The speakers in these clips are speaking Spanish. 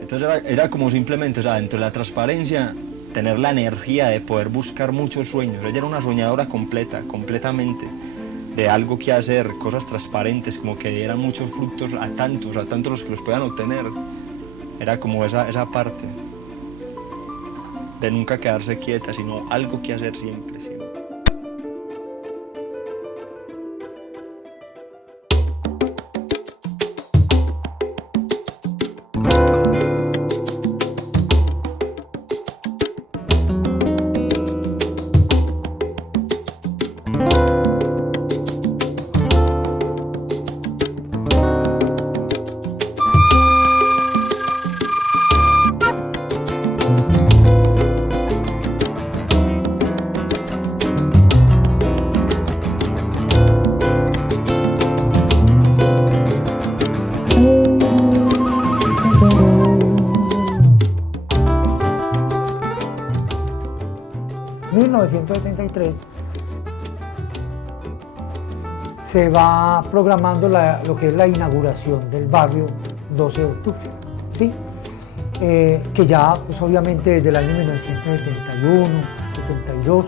Entonces era como simplemente, o sea, dentro de la transparencia, tener la energía de poder buscar muchos sueños. Ella era una soñadora completa, completamente, de algo que hacer, cosas transparentes, como que dieran muchos frutos a tantos los que los puedan obtener. Era como esa parte de nunca quedarse quieta, sino algo que hacer siempre, siempre. En 1973 se va programando lo que es la inauguración del barrio 12 de octubre, ¿sí? Que ya, pues obviamente desde el año 1971, 72,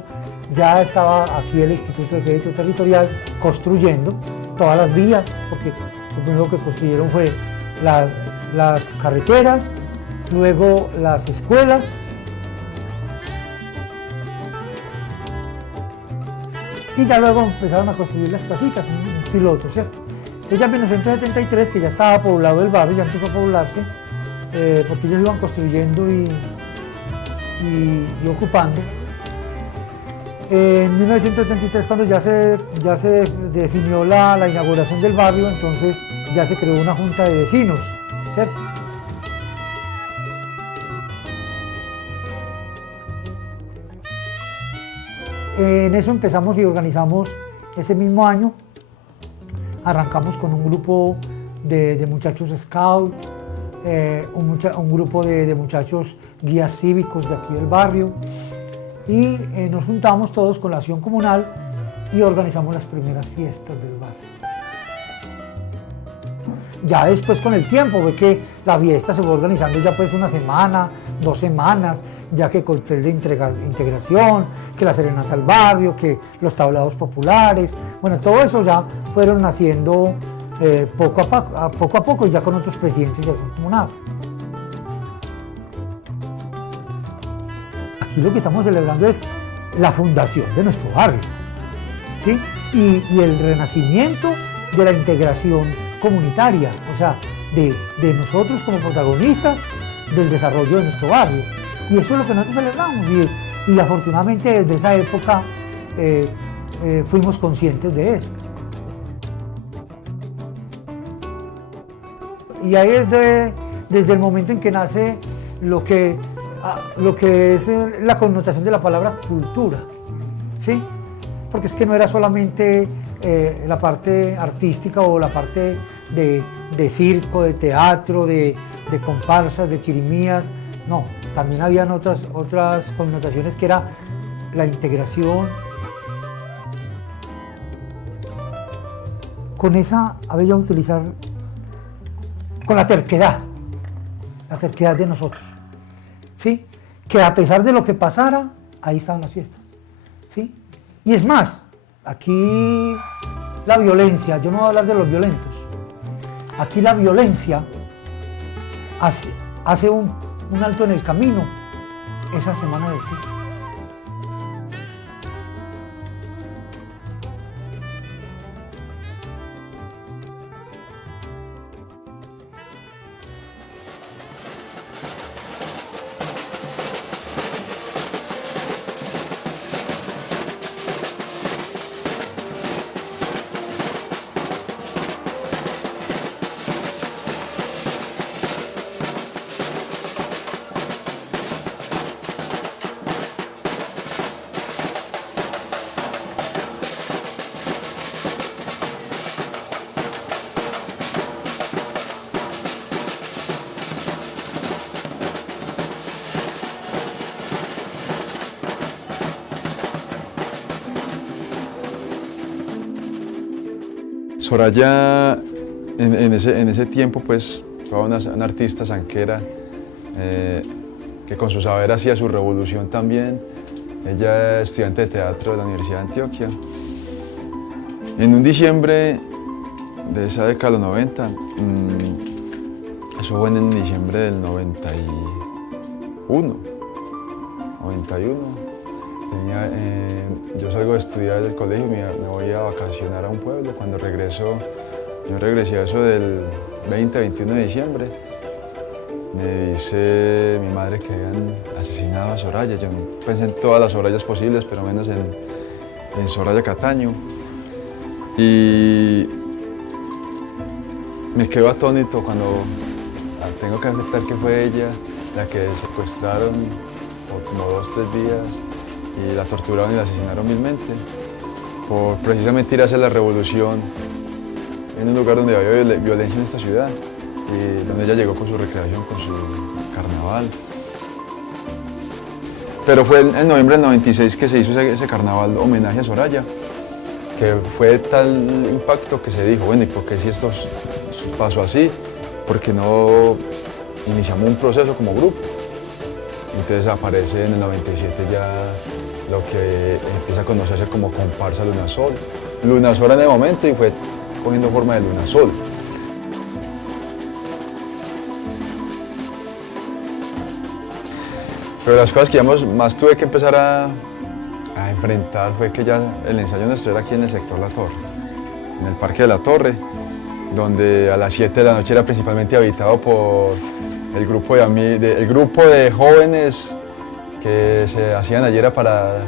ya estaba aquí el Instituto de Crédito Territorial construyendo todas las vías, porque lo primero que construyeron fue las carreteras, luego las escuelas, y ya luego empezaron a construir las casitas, un piloto, ¿cierto? Entonces ya en 1973, que ya estaba poblado el barrio, ya empezó a poblarse, porque ellos iban construyendo y ocupando. En 1973, cuando ya se definió la inauguración del barrio, entonces ya se creó una junta de vecinos, ¿cierto? En eso empezamos y organizamos ese mismo año. Arrancamos con un grupo de muchachos scout, un grupo de muchachos guías cívicos de aquí del barrio, y nos juntamos todos con la acción comunal y organizamos las primeras fiestas del barrio. Ya después, con el tiempo, ve que la fiesta se fue organizando ya pues una semana, 2 semanas, ya que cóctel de integración, que la serenata al barrio, que los tablados populares, bueno, todo eso ya fueron naciendo poco a poco, ya con otros presidentes de acción comunal. Aquí lo que estamos celebrando es la fundación de nuestro barrio, ¿sí? Y el renacimiento de la integración comunitaria, o sea, de nosotros como protagonistas del desarrollo de nuestro barrio. Y eso es lo que nosotros celebramos, y afortunadamente desde esa época fuimos conscientes de eso. Y ahí es desde el momento en que nace lo que es la connotación de la palabra cultura, ¿sí? Porque es que no era solamente la parte artística o la parte de circo, de teatro, de comparsas, de chirimías, no, también habían otras connotaciones, que era la integración. Con esa, había utilizar, con la terquedad de nosotros, ¿sí? Que a pesar de lo que pasara, ahí estaban las fiestas, ¿sí? Y es más, aquí la violencia, yo no voy a hablar de los violentos, aquí la violencia hace un alto en el camino esa semana de fiesta. Soraya, en ese tiempo, pues, fue una artista zanquera que con su saber hacía su revolución también. Ella es estudiante de teatro de la Universidad de Antioquia. En un diciembre de esa década de los 90, eso fue en diciembre del 91, yo salgo de estudiar del colegio y me voy a vacacionar a un pueblo. Cuando regreso, yo regresé a eso del 20-21 de diciembre, me dice mi madre que habían asesinado a Soraya. Yo pensé en todas las Sorayas posibles, pero menos en Soraya Cataño. Y me quedo atónito cuando tengo que aceptar que fue ella la que secuestraron por como 2-3 días y la torturaron y la asesinaron vilmente por precisamente ir a hacer la revolución en un lugar donde había violencia en esta ciudad y donde ella llegó con su recreación, con su carnaval. Pero fue en noviembre del 96 que se hizo ese carnaval homenaje a Soraya, que fue tal impacto que se dijo, bueno, ¿y por qué si esto pasó así? ¿Por qué no iniciamos un proceso como grupo? Entonces aparece en el 97 ya lo que empieza a conocerse como comparsa Lunasol. Lunasol en el momento y fue cogiendo forma de Lunasol. Pero las cosas que ya más tuve que empezar a enfrentar fue que ya el ensayo nuestro era aquí en el sector La Torre, en el Parque de La Torre, donde a las 7 de la noche era principalmente habitado por el grupo de jóvenes que se hacían ayer para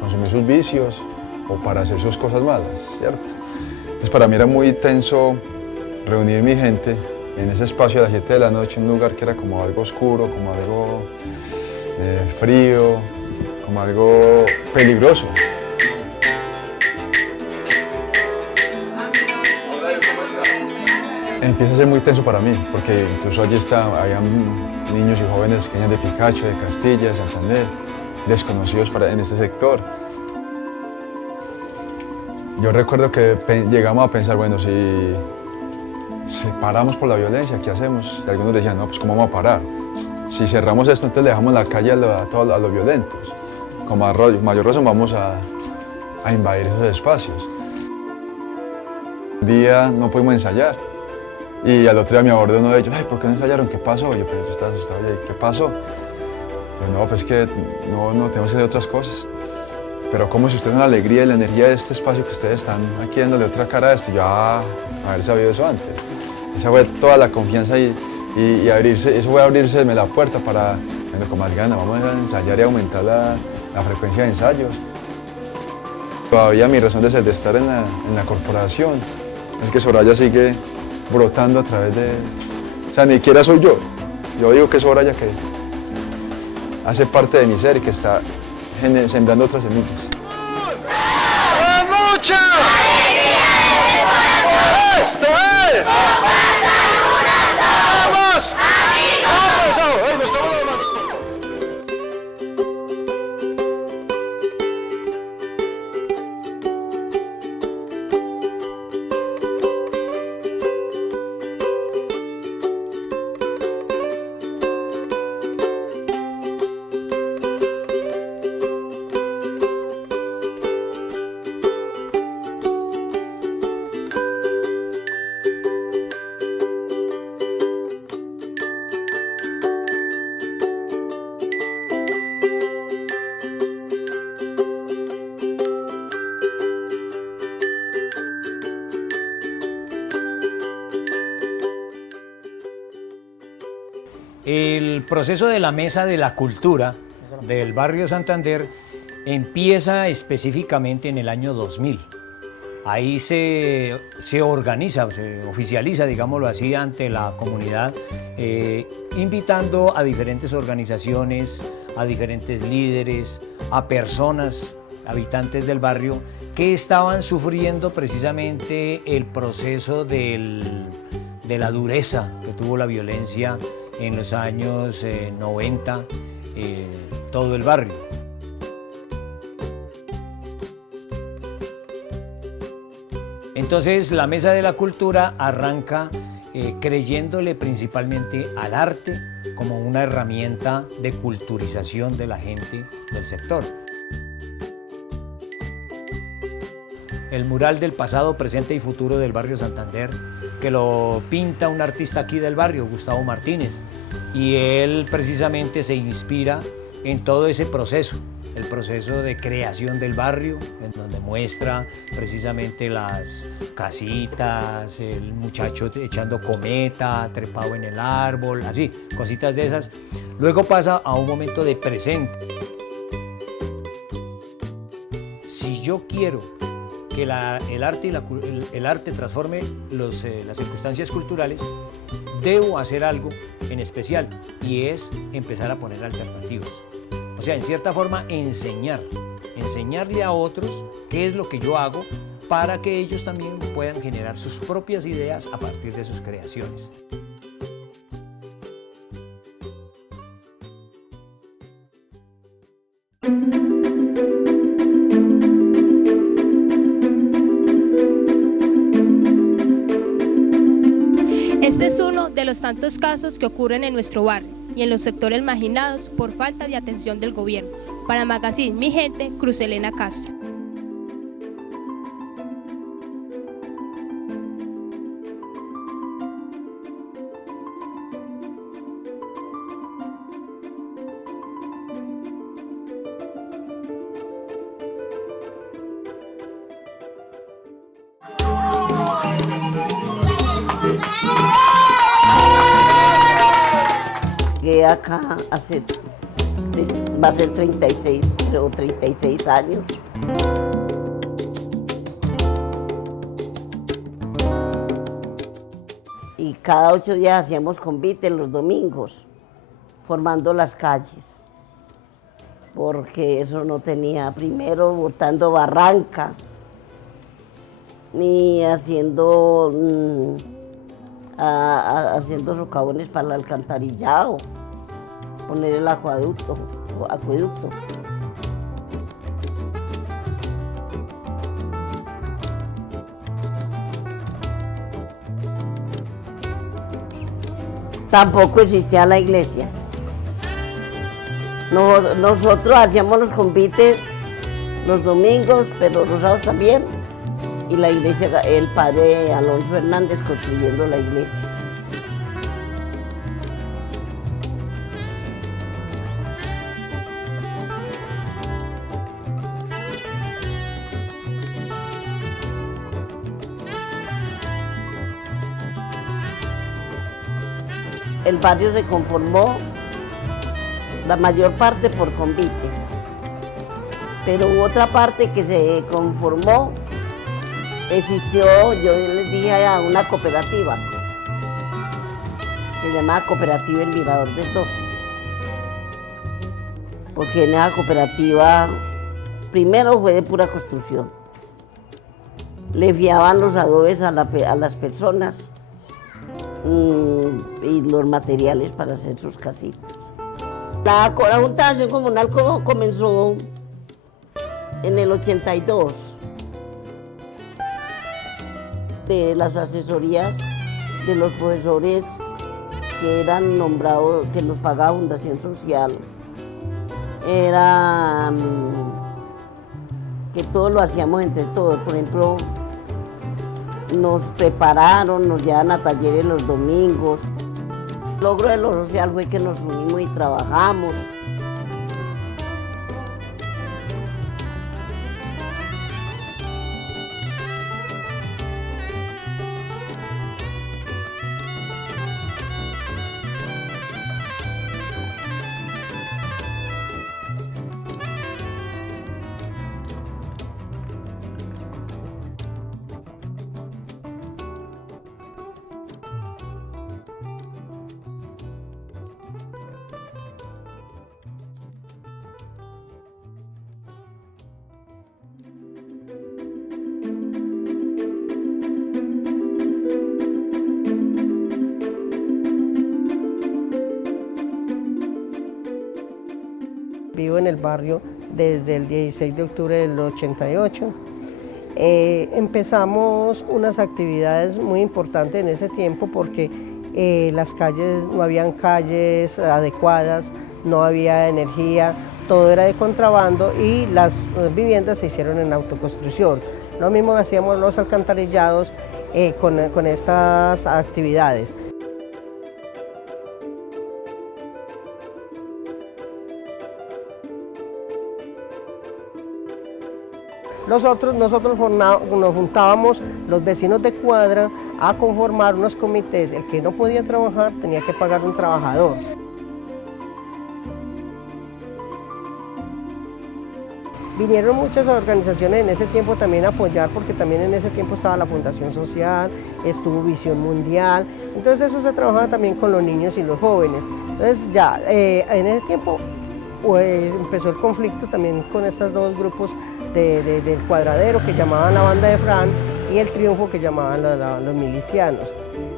consumir sus vicios o para hacer sus cosas malas, ¿cierto? Entonces para mí era muy tenso reunir mi gente en ese espacio a las 7 de la noche, en un lugar que era como algo oscuro, como algo frío, como algo peligroso. Empieza a ser muy tenso para mí, porque incluso allí habían niños y jóvenes que venían de Picacho, de Castilla, de Santander, desconocidos en este sector. Yo recuerdo que llegamos a pensar, bueno, si paramos por la violencia, ¿qué hacemos? Y algunos decían, no, pues ¿cómo vamos a parar? Si cerramos esto, entonces le dejamos la calle a los violentos. Con mayor razón vamos a invadir esos espacios. Un día no pudimos ensayar y al otro día me abordó uno de ellos, ay, ¿por qué no ensayaron? ¿Qué pasó? Yo estaba asustado, ¿qué pasó? Yo, no, pues que no tenemos que hacer otras cosas. Pero como si ustedes la alegría y la energía de este espacio que ustedes están aquí dándole otra cara a esto, yo haber sabido eso antes. Esa fue toda la confianza y abrirse, eso fue abrirse la puerta para, bueno, con más ganas, vamos a ensayar y aumentar la frecuencia de ensayos. Todavía mi razón de ser, de estar en la corporación, es que Soraya sigue brotando a través de... O sea, ni siquiera soy yo. Yo digo que es Soraya que hace parte de mi ser y que está sembrando otras semillas. ¡Mucha! ¡Esto es! ¡Somos! El proceso de la Mesa de la Cultura del barrio Santander empieza específicamente en el año 2000. Ahí se organiza, se oficializa, digámoslo así, ante la comunidad, invitando a diferentes organizaciones, a diferentes líderes, a personas, habitantes del barrio, que estaban sufriendo precisamente el proceso de la dureza que tuvo la violencia en los años 90, todo el barrio. Entonces la Mesa de la Cultura arranca creyéndole principalmente al arte como una herramienta de culturización de la gente del sector. El mural del pasado, presente y futuro del barrio Santander, que lo pinta un artista aquí del barrio, Gustavo Martínez, y él precisamente se inspira en todo ese proceso, el proceso de creación del barrio, en donde muestra precisamente las casitas, el muchacho echando cometa, trepado en el árbol, así, cositas de esas. Luego pasa a un momento de presente. Si yo quiero que el arte transforme las circunstancias culturales, debo hacer algo en especial, y es empezar a poner alternativas. O sea, en cierta forma, enseñarle a otros qué es lo que yo hago para que ellos también puedan generar sus propias ideas a partir de sus creaciones. Este es uno de los tantos casos que ocurren en nuestro barrio y en los sectores marginados por falta de atención del gobierno. Para Magazine Mi Gente, Cruz Elena Castro. Llegué acá va a ser 36 o 36 años. Y cada 8 días hacíamos convite los domingos, formando las calles. Porque eso no tenía, primero botando barranca, ni haciendo socavones para el alcantarillado, poner el acueducto. Tampoco existía la iglesia. Nosotros hacíamos los convites los domingos, pero los sábados también. Y la iglesia, el padre Alonso Hernández construyendo la iglesia. El barrio se conformó la mayor parte por convites, pero hubo otra parte que se conformó. Existió, yo les dije, una cooperativa, se llamaba Cooperativa El Mirador del 12, porque en esa cooperativa primero fue de pura construcción, le fiaban los adobes a las personas y los materiales para hacer sus casitas. La Junta de Acción Comunal comenzó en el 82. De las asesorías de los profesores que eran nombrados, que nos pagaba Fundación Social, era que todo lo hacíamos entre todos. Por ejemplo, nos prepararon, nos llevan a talleres los domingos. El logro de lo social fue que nos unimos y trabajamos. Vivo en el barrio desde el 16 de octubre del 88 Empezamos unas actividades muy importantes en ese tiempo porque las calles, no habían calles adecuadas, no había energía, todo era de contrabando y las viviendas se hicieron en autoconstrucción. Lo mismo hacíamos los alcantarillados con estas actividades. Nosotros nos juntábamos los vecinos de cuadra a conformar unos comités. El que no podía trabajar tenía que pagar un trabajador. Vinieron muchas organizaciones en ese tiempo también a apoyar, porque también en ese tiempo estaba la Fundación Social, estuvo Visión Mundial, entonces eso se trabajaba también con los niños y los jóvenes. Entonces ya en ese tiempo empezó el conflicto también con estos dos grupos del Cuadradero que llamaban la Banda de Fran y el Triunfo que llamaban los milicianos.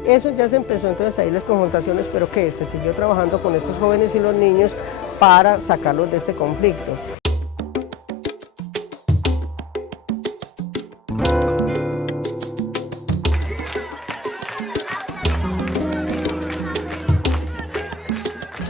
Eso ya se empezó entonces ahí las confrontaciones, pero que se siguió trabajando con estos jóvenes y los niños para sacarlos de este conflicto.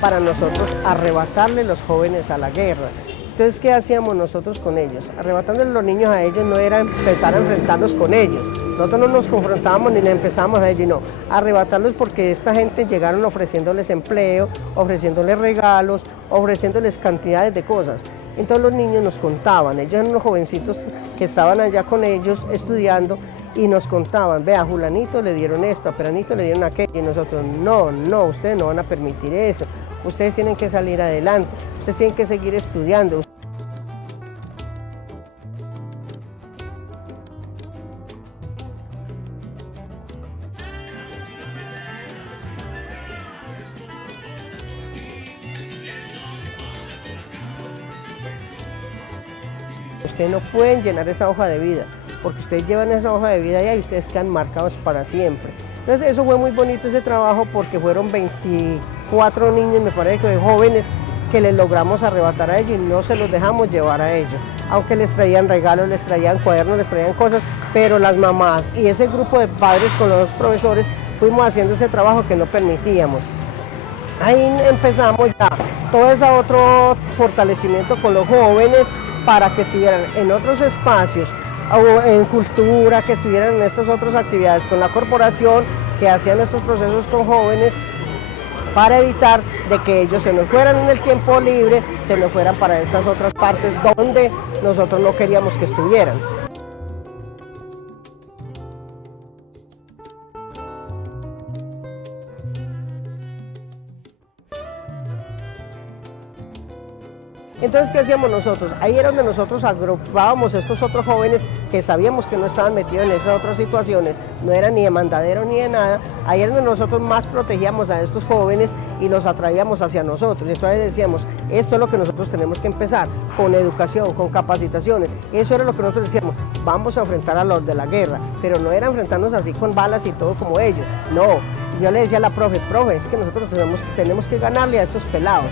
Para nosotros arrebatarle los jóvenes a la guerra. Entonces, ¿qué hacíamos nosotros con ellos? Arrebatándole los niños a ellos no era empezar a enfrentarnos con ellos. Nosotros no nos confrontábamos ni le empezamos a ellos, no. Arrebatarlos porque esta gente llegaron ofreciéndoles empleo, ofreciéndoles regalos, ofreciéndoles cantidades de cosas. Entonces los niños nos contaban, ellos eran unos jovencitos que estaban allá con ellos estudiando y nos contaban, vea, a Julanito le dieron esto, a Peranito le dieron aquello, y nosotros, no, ustedes no van a permitir eso. Ustedes tienen que salir adelante, ustedes tienen que seguir estudiando. Ustedes no pueden llenar esa hoja de vida, porque ustedes llevan esa hoja de vida allá y ustedes quedan marcados para siempre. Entonces eso fue muy bonito ese trabajo porque fueron 24 niños, me parece que jóvenes, que les logramos arrebatar a ellos y no se los dejamos llevar a ellos. Aunque les traían regalos, les traían cuadernos, les traían cosas, pero las mamás y ese grupo de padres con los profesores fuimos haciendo ese trabajo que no permitíamos. Ahí empezamos ya todo ese otro fortalecimiento con los jóvenes para que estuvieran en otros espacios, en cultura, que estuvieran en estas otras actividades con la corporación, que hacían estos procesos con jóvenes, para evitar de que ellos se nos fueran en el tiempo libre, se nos fueran para estas otras partes donde nosotros no queríamos que estuvieran. Entonces, ¿qué hacíamos nosotros? Ahí era donde nosotros agrupábamos estos otros jóvenes que sabíamos que no estaban metidos en esas otras situaciones, no eran ni de mandadero ni de nada. Ahí era donde nosotros más protegíamos a estos jóvenes y los atraíamos hacia nosotros. Entonces decíamos, esto es lo que nosotros tenemos que empezar, con educación, con capacitaciones. Eso era lo que nosotros decíamos, vamos a enfrentar a los de la guerra, pero no era enfrentarnos así con balas y todo como ellos, no. Yo le decía a la profe, es que nosotros tenemos que ganarle a estos pelados.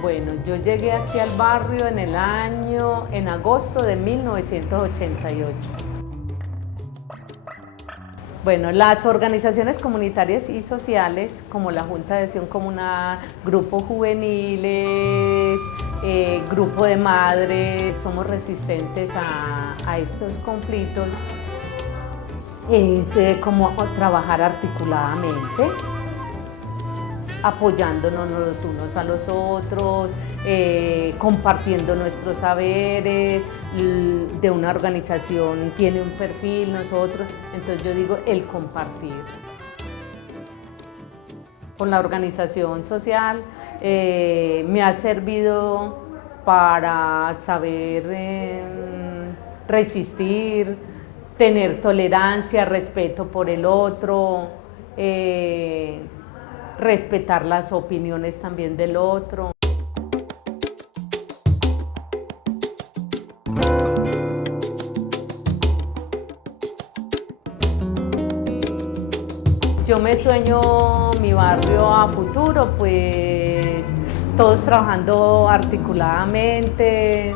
Bueno, yo llegué aquí al barrio en agosto de 1988. Bueno, las organizaciones comunitarias y sociales, como la Junta de Acción Comunal, grupos juveniles, grupo de madres, somos resistentes a estos conflictos. Es como trabajar articuladamente, apoyándonos los unos a los otros, compartiendo nuestros saberes, de una organización tiene un perfil, nosotros, entonces yo digo el compartir. Con la organización social me ha servido para saber resistir, tener tolerancia, respeto por el otro, respetar las opiniones también del otro. Yo me sueño mi barrio a futuro, pues todos trabajando articuladamente,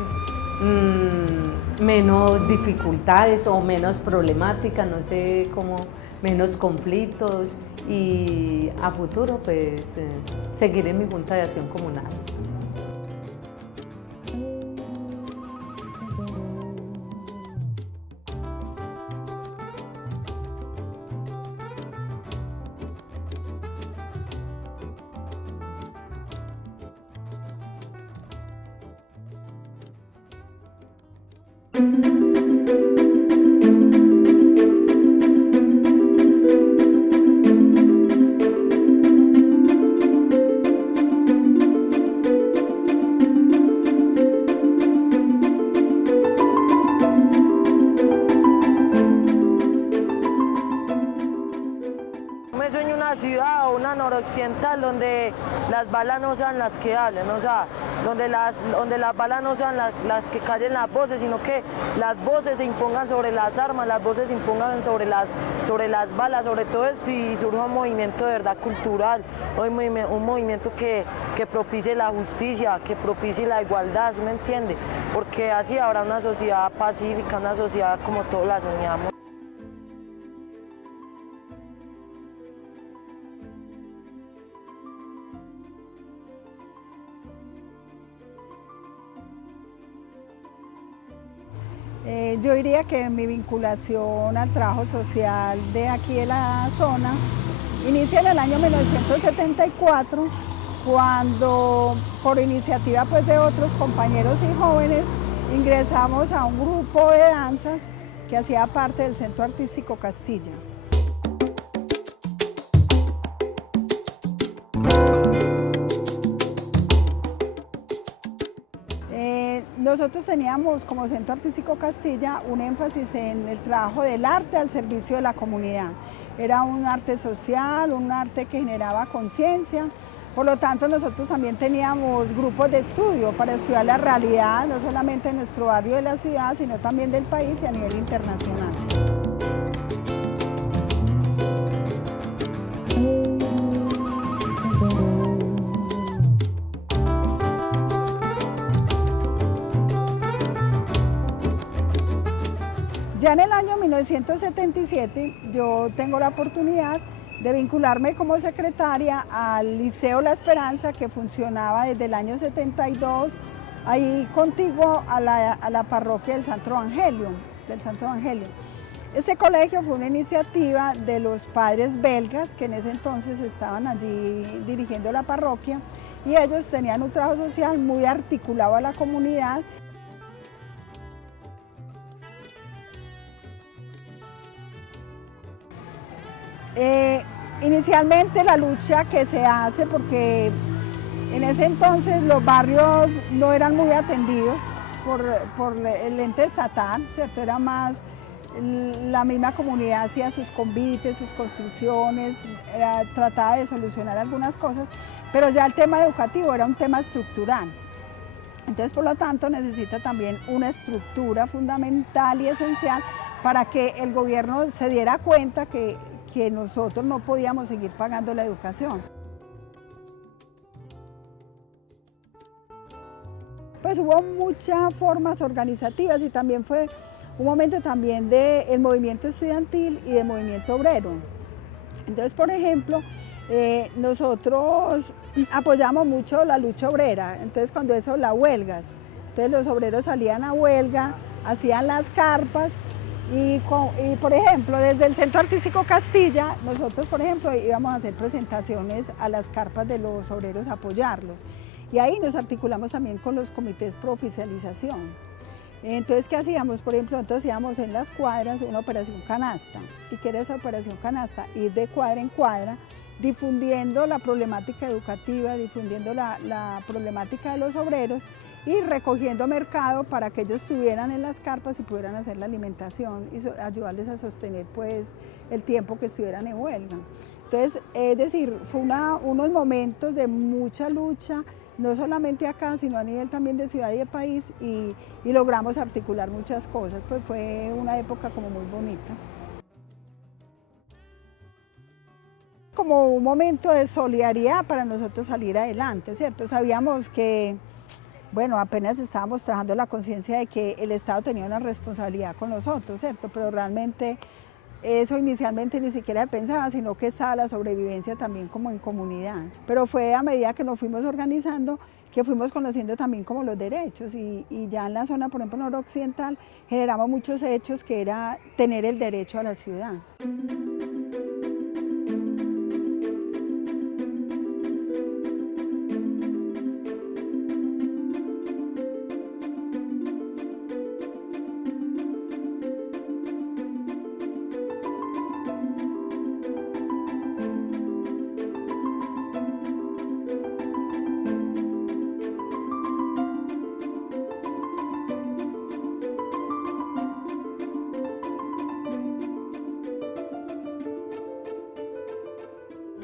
menos dificultades o menos problemáticas, no sé cómo, menos conflictos y a futuro pues seguir en mi Junta de Acción Comunal. Me sueño una ciudad o una noroccidental donde las balas no sean las que hablen, o sea, donde las balas no sean las que callen las voces, sino que las voces se impongan sobre las armas, las voces se impongan sobre las balas, sobre todo esto, y surja un movimiento de verdad cultural, un movimiento que propicie la justicia, que propicie la igualdad, ¿sí me entiende? Porque así habrá una sociedad pacífica, una sociedad como todos la soñamos. Yo diría que mi vinculación al trabajo social de aquí de la zona inicia en el año 1974, cuando por iniciativa pues, de otros compañeros y jóvenes ingresamos a un grupo de danzas que hacía parte del Centro Artístico Castilla. Nosotros teníamos como Centro Artístico Castilla un énfasis en el trabajo del arte al servicio de la comunidad. Era un arte social, un arte que generaba conciencia. Por lo tanto, nosotros también teníamos grupos de estudio para estudiar la realidad, no solamente de nuestro barrio de la ciudad, sino también del país y a nivel internacional. Ya en el año 1977 yo tengo la oportunidad de vincularme como secretaria al Liceo La Esperanza, que funcionaba desde el año 72, ahí contiguo a la parroquia del Santo Evangelio. Este colegio fue una iniciativa de los padres belgas que en ese entonces estaban allí dirigiendo la parroquia, y ellos tenían un trabajo social muy articulado a la comunidad. Inicialmente la lucha que se hace, porque en ese entonces los barrios no eran muy atendidos por el ente estatal, ¿cierto? Era más la misma comunidad hacía sus convites, sus construcciones, trataba de solucionar algunas cosas, pero ya el tema educativo era un tema estructural. Entonces, por lo tanto, necesita también una estructura fundamental y esencial para que el gobierno se diera cuenta que nosotros no podíamos seguir pagando la educación. Pues hubo muchas formas organizativas y también fue un momento también del movimiento estudiantil y del movimiento obrero. Entonces, por ejemplo, nosotros apoyamos mucho la lucha obrera, entonces cuando eso, las huelgas, entonces los obreros salían a huelga, hacían las carpas Y por ejemplo, desde el Centro Artístico Castilla, nosotros por ejemplo íbamos a hacer presentaciones a las carpas de los obreros, a apoyarlos. Y ahí nos articulamos también con los comités pro oficialización. Entonces, ¿qué hacíamos? Por ejemplo, nosotros íbamos en las cuadras una operación canasta. ¿Y qué era esa operación canasta? Ir de cuadra en cuadra, difundiendo la problemática educativa, difundiendo la problemática de los obreros y recogiendo mercado para que ellos estuvieran en las carpas y pudieran hacer la alimentación y ayudarles a sostener pues el tiempo que estuvieran en huelga. Entonces, es decir, fue unos momentos de mucha lucha, no solamente acá, sino a nivel también de ciudad y de país, y logramos articular muchas cosas, pues fue una época como muy bonita. Como un momento de solidaridad para nosotros salir adelante, ¿cierto? Sabíamos que, bueno, apenas estábamos trabajando la conciencia de que el Estado tenía una responsabilidad con nosotros, ¿cierto? Pero realmente eso inicialmente ni siquiera se pensaba, sino que estaba la sobrevivencia también como en comunidad. Pero fue a medida que nos fuimos organizando que fuimos conociendo también como los derechos y ya en la zona, por ejemplo, noroccidental, generamos muchos hechos que era tener el derecho a la ciudad.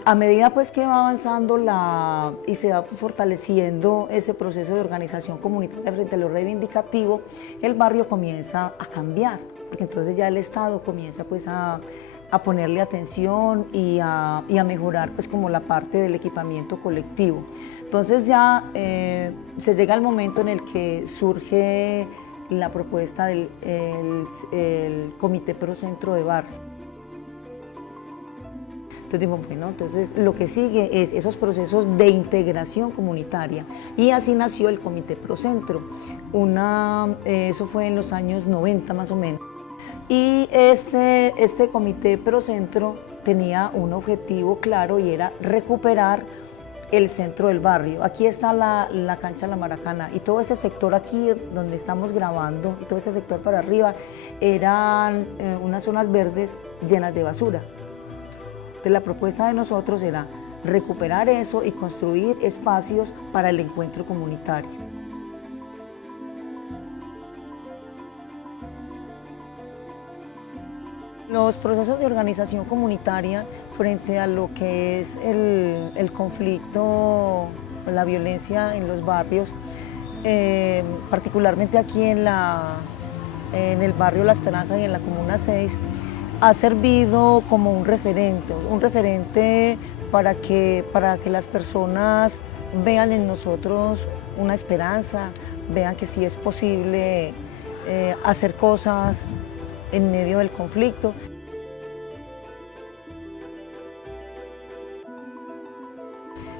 A medida pues que va avanzando y se va fortaleciendo ese proceso de organización comunitaria frente a lo reivindicativo, el barrio comienza a cambiar, porque entonces ya el Estado comienza pues a ponerle atención y a mejorar pues como la parte del equipamiento colectivo. Entonces ya se llega al momento en el que surge la propuesta del el Comité Pro Centro de Barrio. Entonces digo, bueno, entonces lo que sigue es esos procesos de integración comunitaria y así nació el Comité Pro Centro. Eso fue en los años 90 más o menos. Y este Comité Pro Centro tenía un objetivo claro y era recuperar el centro del barrio. Aquí está la cancha La Maracana y todo ese sector aquí donde estamos grabando y todo ese sector para arriba eran unas zonas verdes llenas de basura. Entonces la propuesta de nosotros era recuperar eso y construir espacios para el encuentro comunitario. Los procesos de organización comunitaria frente a lo que es el conflicto, la violencia en los barrios, particularmente aquí en el barrio La Esperanza y en la Comuna 6, ha servido como un referente para que las personas vean en nosotros una esperanza, vean que sí es posible hacer cosas en medio del conflicto.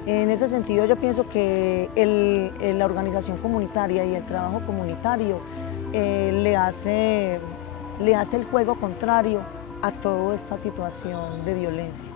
En ese sentido yo pienso que la organización comunitaria y el trabajo comunitario le hace el juego contrario a toda esta situación de violencia.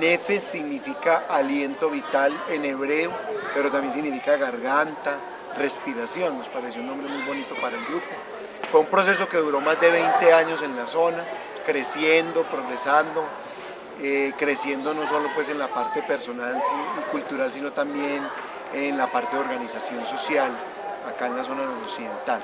Nefes significa aliento vital en hebreo, pero también significa garganta, respiración. Nos pareció un nombre muy bonito para el grupo. Fue un proceso que duró más de 20 años en la zona, creciendo, progresando, creciendo no solo pues en la parte personal y cultural, sino también en la parte de organización social, acá en la zona noroccidental.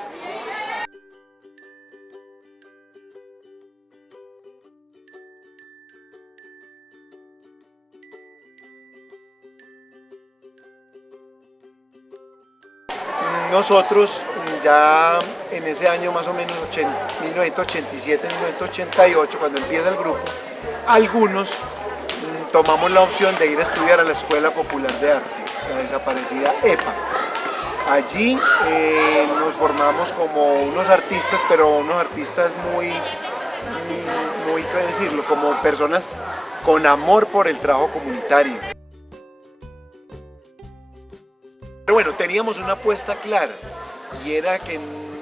Nosotros ya en ese año más o menos 1987, 1988, cuando empieza el grupo, algunos tomamos la opción de ir a estudiar a la Escuela Popular de Arte, la desaparecida EPA. Allí nos formamos como unos artistas, pero unos artistas muy, ¿qué decirlo? Como personas con amor por el trabajo comunitario. Pero bueno, teníamos una apuesta clara y era que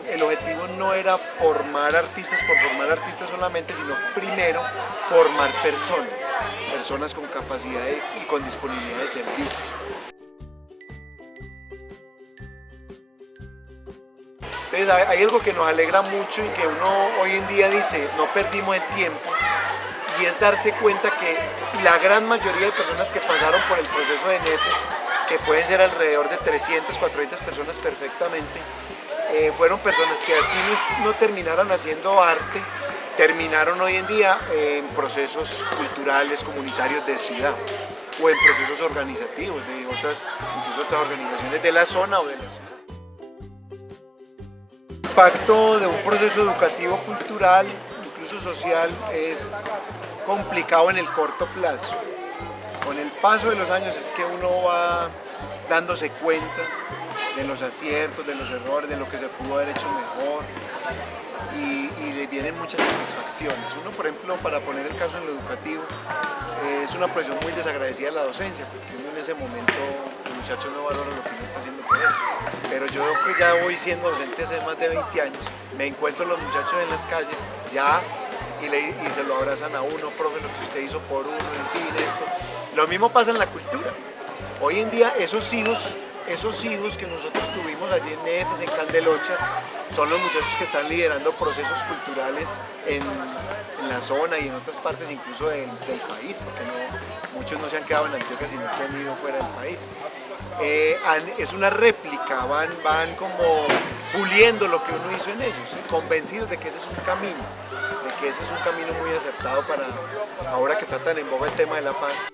el objetivo no era formar artistas por formar artistas solamente, sino primero formar personas con capacidad y con disponibilidad de servicio. Entonces hay algo que nos alegra mucho y que uno hoy en día dice, no perdimos el tiempo, y es darse cuenta que la gran mayoría de personas que pasaron por el proceso de NEFES, que pueden ser alrededor de 300, 400 personas perfectamente, fueron personas que así no terminaron haciendo arte, terminaron hoy en día en procesos culturales, comunitarios de ciudad, o en procesos organizativos de incluso otras organizaciones de la zona o de la ciudad. El impacto de un proceso educativo, cultural, incluso social, es complicado en el corto plazo. Con el paso de los años es que uno va dándose cuenta de los aciertos, de los errores, de lo que se pudo haber hecho mejor, y le vienen muchas satisfacciones. Uno, por ejemplo, para poner el caso en lo educativo, es una profesión muy desagradecida la docencia, porque uno en ese momento, el muchacho no valora lo que uno está haciendo por él. Pero yo que ya voy siendo docente hace más de 20 años, me encuentro los muchachos en las calles ya y se lo abrazan a uno, profe, lo que usted hizo por uno, en fin, esto. Lo mismo pasa en la cultura. Hoy en día esos hijos que nosotros tuvimos allí en NEFES, en Candelochas, son los muchachos que están liderando procesos culturales en la zona y en otras partes incluso del país, porque muchos no se han quedado en Antioquia, sino que han ido fuera del país. Es una réplica, van como puliendo lo que uno hizo en ellos, convencidos de que ese es un camino, muy acertado para ahora que está tan en boga el tema de la paz.